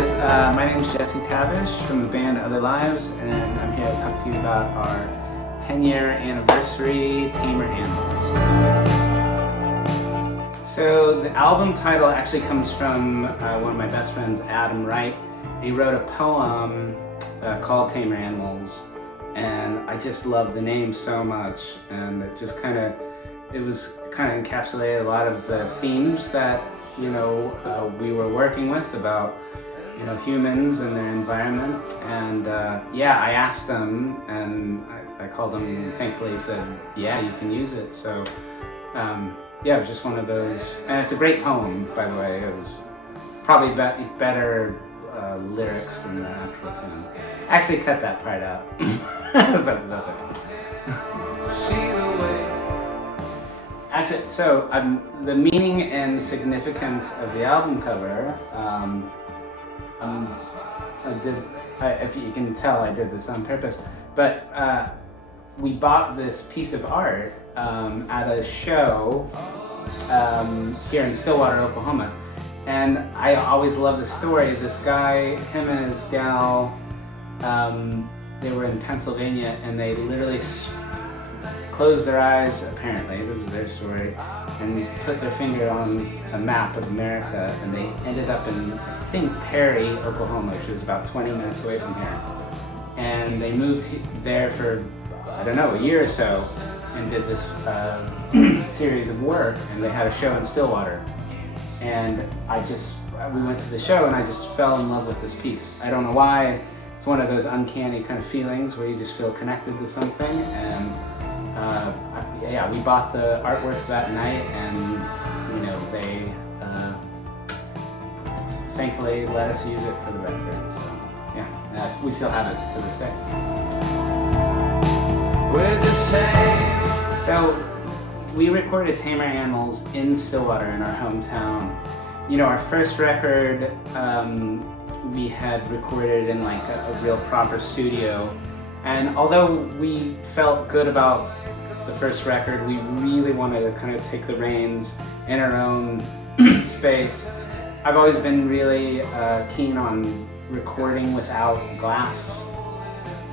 guys, my name is Jesse Tavish from the band Other Lives, and I'm here to talk to you about our 10-year anniversary, Tamer Annelise. So the album title actually comes from one of my best friends, Adam Wright. He wrote a poem called Tamer Annelise, and I just loved the name so much, and it just it was encapsulated a lot of the themes that we were working with about humans and their environment. And I asked them, and I called him, and thankfully he said, yeah, you can use it. So it was just one of those, and it's a great poem, by the way. It was probably better lyrics than the actual tune. I actually cut that part out, but that's okay. Actually, so the meaning and significance of the album cover, if you can tell, I did this on purpose, but we bought this piece of art at a show here in Stillwater, Oklahoma. And I always love the story. This guy, him and his gal, they were in Pennsylvania, and they literally closed their eyes, apparently, this is their story, and put their finger on a map of America, and they ended up in, I think, Perry, Oklahoma, which is about 20 minutes away from here. And they moved there for, I don't know, a year or so, and did this series of work, and they had a show in Stillwater. And we went to the show, and I just fell in love with this piece. I don't know why. It's one of those uncanny kind of feelings where you just feel connected to something. And we bought the artwork that night, and they thankfully let us use it for the record. So we still have it to this day. We're the same. So we recorded Tamer Annelise in Stillwater, in our hometown. Our first record we had recorded in like a real proper studio. And although we felt good about the first record, we really wanted to kind of take the reins in our own space. I've always been really keen on recording without glass,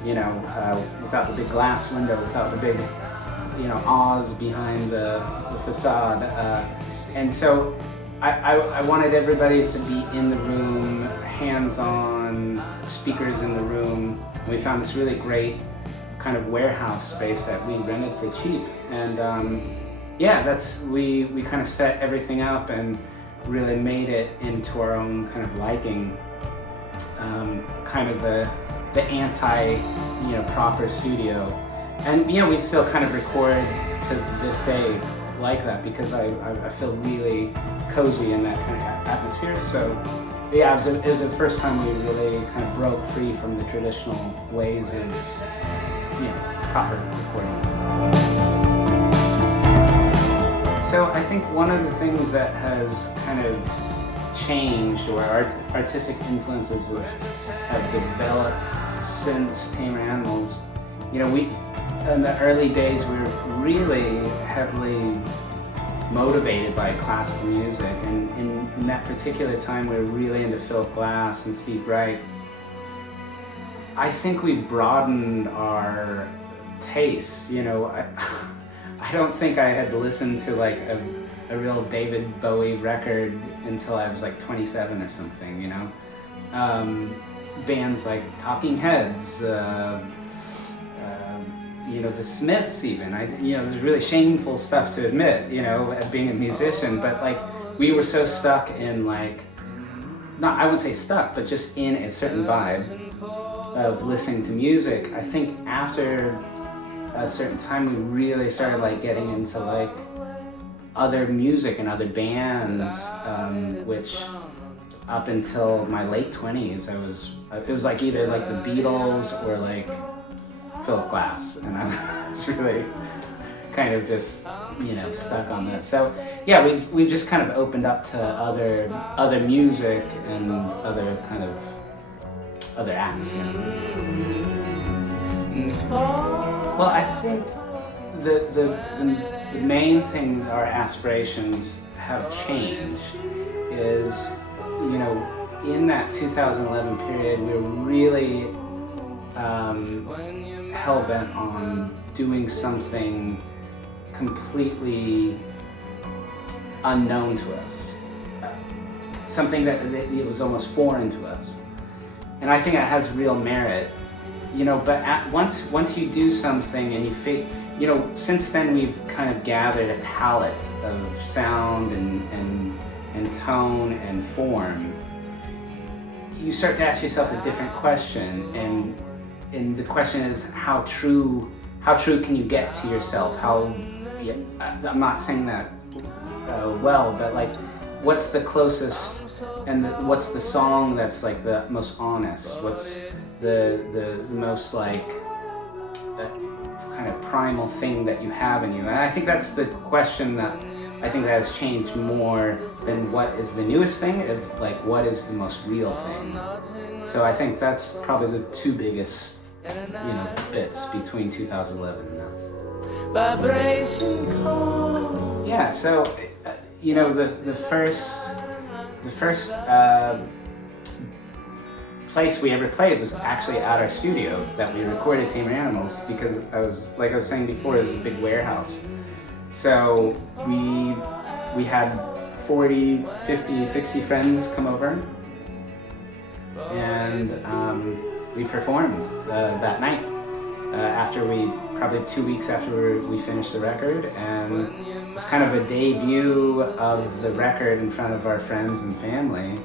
without the big glass window, without the big, Oz behind the facade. And so I wanted everybody to be in the room, hands-on, speakers in the room. We found this really great kind of warehouse space that we rented for cheap. And we kind of set everything up and really made it into our own kind of liking. Kind of the anti, proper studio. And we still kind of record to this day like that, because I feel really cozy in that kind of atmosphere. So it was the first time we really kind of broke free from the traditional ways of proper recording. So I think one of the things that has kind of changed, or artistic influences have developed since Tamer Annelise, in the early days we were really heavily motivated by classical music, and in that particular time we were really into Philip Glass and Steve Reich. I think we broadened our tastes. I don't think I had listened to like a real David Bowie record until I was like 27 or something. Bands like Talking Heads, the Smiths even. It's really shameful stuff to admit, being a musician, but like we were so stuck in I wouldn't say stuck, but just in a certain vibe of listening to music. I think after a certain time we really started getting into other music and other bands, which up until my late 20s it was either the Beatles or Philip Glass, and I was really kind of just stuck on this. So we've just kind of opened up to other music and other acts. Well, I think the main thing our aspirations have changed is, in that 2011 period, we were really hell-bent on doing something completely unknown to us, something that it was almost foreign to us. And I think it has real merit, but once you do something and since then we've kind of gathered a palette of sound and tone and form. You start to ask yourself a different question, and the question is how true can you get to yourself? I'm not saying that but like, what's the closest, and what's the song that's like the most honest? What's the most like kind of primal thing that you have in you? And I think that's the question that has changed more than what is the newest thing, of like what is the most real thing. So I think that's probably the two biggest bits between 2011 and now. Vibration call. Yeah, so the first place we ever played was actually at our studio that we recorded Tamer Animals, because I was saying before, it was a big warehouse. So we had 40, 50, 60 friends come over, and we performed that night probably 2 weeks after we finished the record, and it was kind of a debut of the record in front of our friends and family.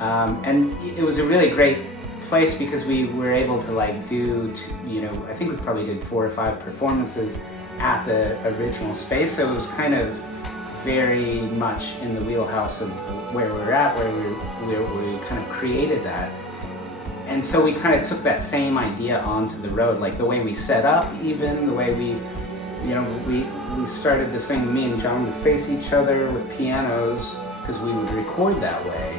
And it was a really great place because we were able to do, I think we probably did 4 or 5 performances at the original space. So it was kind of very much in the wheelhouse of where we're at, where we kind of created that. And so we kind of took that same idea onto the road, like the way we set up, even the way we started this thing. Me and John would face each other with pianos because we would record that way.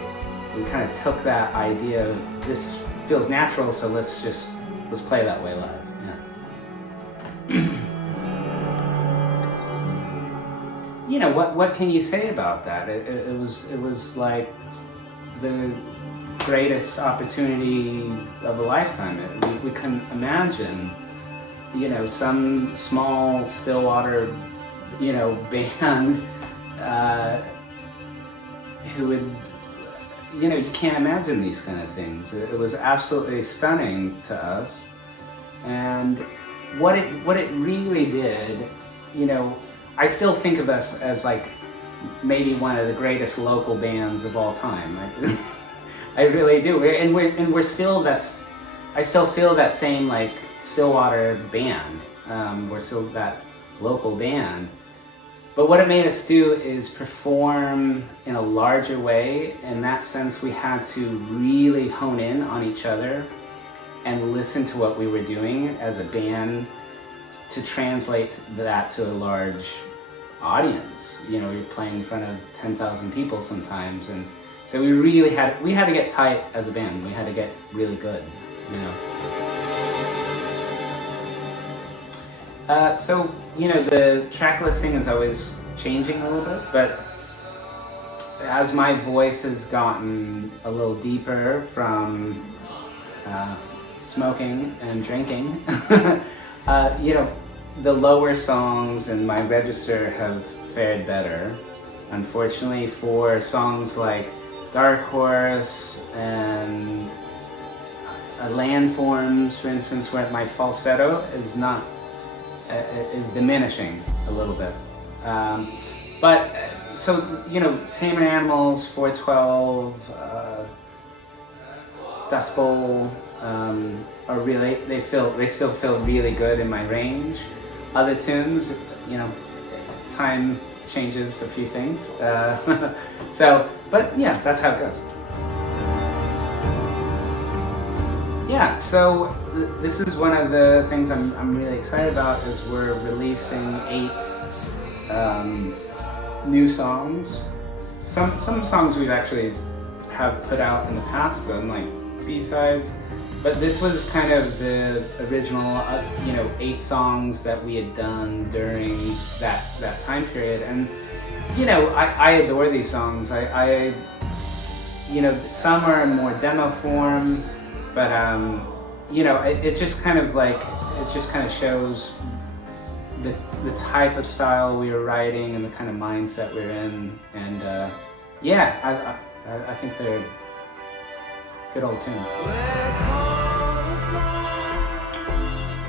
We kind of took that idea of this feels natural, so let's play that way live. Yeah. What can you say about that? It was like the greatest opportunity of a lifetime. We couldn't imagine, some small Stillwater, band who would, you can't imagine these kind of things. It was absolutely stunning to us, and what it really did, I still think of us as like maybe one of the greatest local bands of all time. I really do, and we're still I still feel that same like Stillwater band. We're still that local band. But what it made us do is perform in a larger way. In that sense, we had to really hone in on each other and listen to what we were doing as a band to translate that to a large audience. You're playing in front of 10,000 people sometimes, and so we really had to get tight as a band. We had to get really good, So, the track listing is always changing a little bit, but as my voice has gotten a little deeper from smoking and drinking, the lower songs in my register have fared better. Unfortunately, for songs like Dark Horse and Landforms, for instance, where my falsetto is diminishing a little bit. Tamer Animals, 412, Dust Bowl are really, they still feel really good in my range. Other tunes, time changes a few things. But yeah, that's how it goes. Yeah, so this is one of the things I'm really excited about, is we're releasing 8 new songs. Some songs we've actually have put out in the past, though, like B-sides. But this was kind of the original, 8 songs that we had done during that time period. And, I adore these songs. some are in more demo form, but it just kind of shows the type of style we were writing and the kind of mindset we're in, and I think they're good old tunes.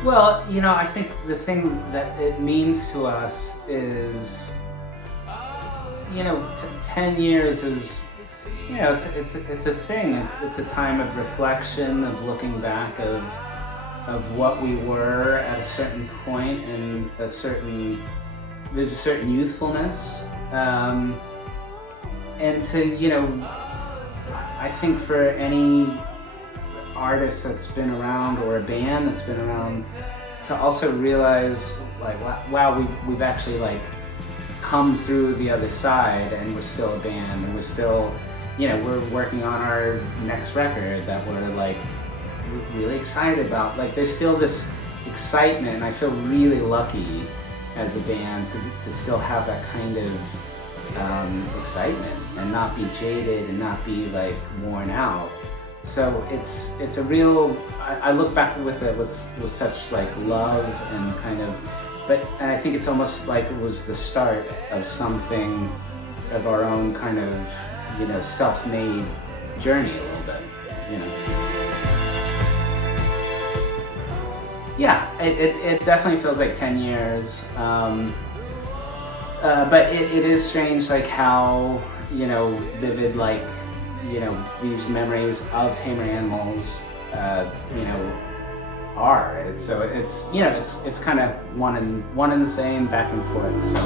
Well, I think the thing that it means to us is, 10 years is, it's a thing. It's a time of reflection, of looking back, of what we were at a certain point, and there's a certain youthfulness, and to, I think for any artist that's been around, or a band that's been around, to also realize, like, wow, we've actually, like, come through the other side, and we're still a band, and we're still, we're working on our next record that we're, like, really excited about. Like, there's still this excitement, and I feel really lucky as a band to still have that kind of excitement, and not be jaded, and not be, like, worn out. So it's a real, I look back with it with such, like, love, and kind of, and I think it's almost like it was the start of something of our own kind of, self-made journey a little bit, Yeah, it definitely feels like 10 years, but it is strange, like, how, vivid, like, these memories of Tamer animals, are. So it's kind of one and the same, back and forth. So.